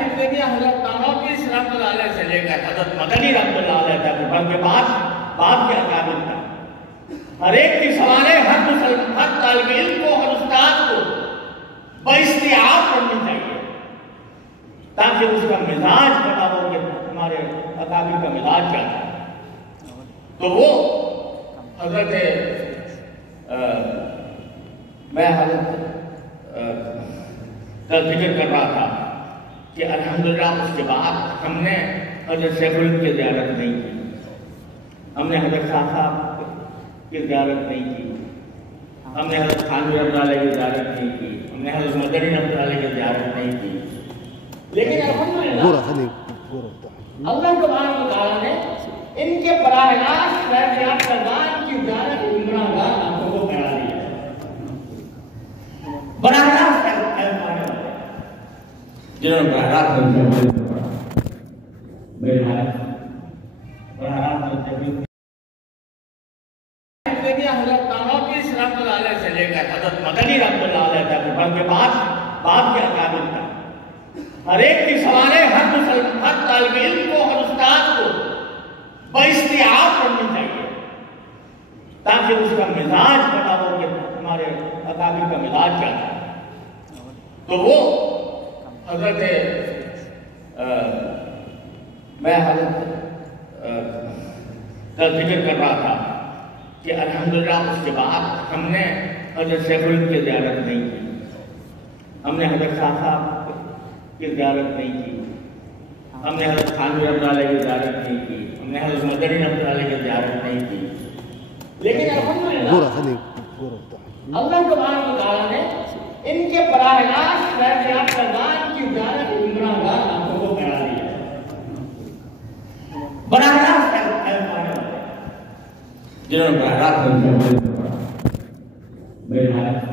हज़रत तानोकीस रहमतुल्लाह अलैह से लेकर हज़रत मदनी रहमतुल्लाह अलैह तक, बल्कि बात के अकाबिर का हर एक की सवाल है, हर तालिब इल्म को, हर उस्ताद को बइस्तिआब पढ़नी चाहिए ताकि उसका मिजाज पता हो कि हमारे अकाबिर का मिजाज क्या है। तो वो हजरत मैं कल जिक्र कर रहा था कि अल्हम्दुलिल्लाह उसके बाद हमने हजरत शेखुल की ज़ियारत नहीं की, हमने हजरत शाह साहब की ज़ियारत नहीं की, हमने हजरत थानवी रहमतुल्लाह की ज़ियारत नहीं की, हमने हजरत मदनी रहमतुल्लाह की ज़ियारत नहीं की। लेकिन अल्हम्दुलिल्लाह अल्लाह तबारक व तआला ने इनके बराह रास्त फैज़-ए-याफ्तागान की ज़ियारत उम्रागाह आंखों को करा दिया। बराह रास्त जिन्होंने बराह हज़रत तानोकीस रहमतुल्लाह अलैह से लेकर हज़रत मदनी रहमतुल्लाह अलैह तक, बल्कि बात के अकाबिर का हर एक की सवाल है, हर तालिब इल्म को, हर उस्ताद को बइस्तिआब पढ़नी चाहिए ताकि उसका मिजाज पता हो कि हमारे अकाबिर का मिजाज क्या है। तो वो हजरत मैं कल जिक्र कर रहा था कि अल्हम्दुलिल्लाह उसके बाद हमने हजरत शेखुल की ज़ियारत नहीं की, हमने हजरत शाह साहब की ज़ियारत नहीं की, हमने हजरत थानवी रहमतुल्लाह की ज़ियारत नहीं की, हमने हजरत मदनी रहमतुल्लाह की ज़ियारत नहीं की। लेकिन अल्हम्दुलिल्लाह अल्लाह तबारक व तआला ने इनके बराह रास्त फैज़-ए-याफ्तागान की ज़ियारत उम्रागाह आंखों को करा दिया। बराह रास्त जिन्होंने बराह रास्त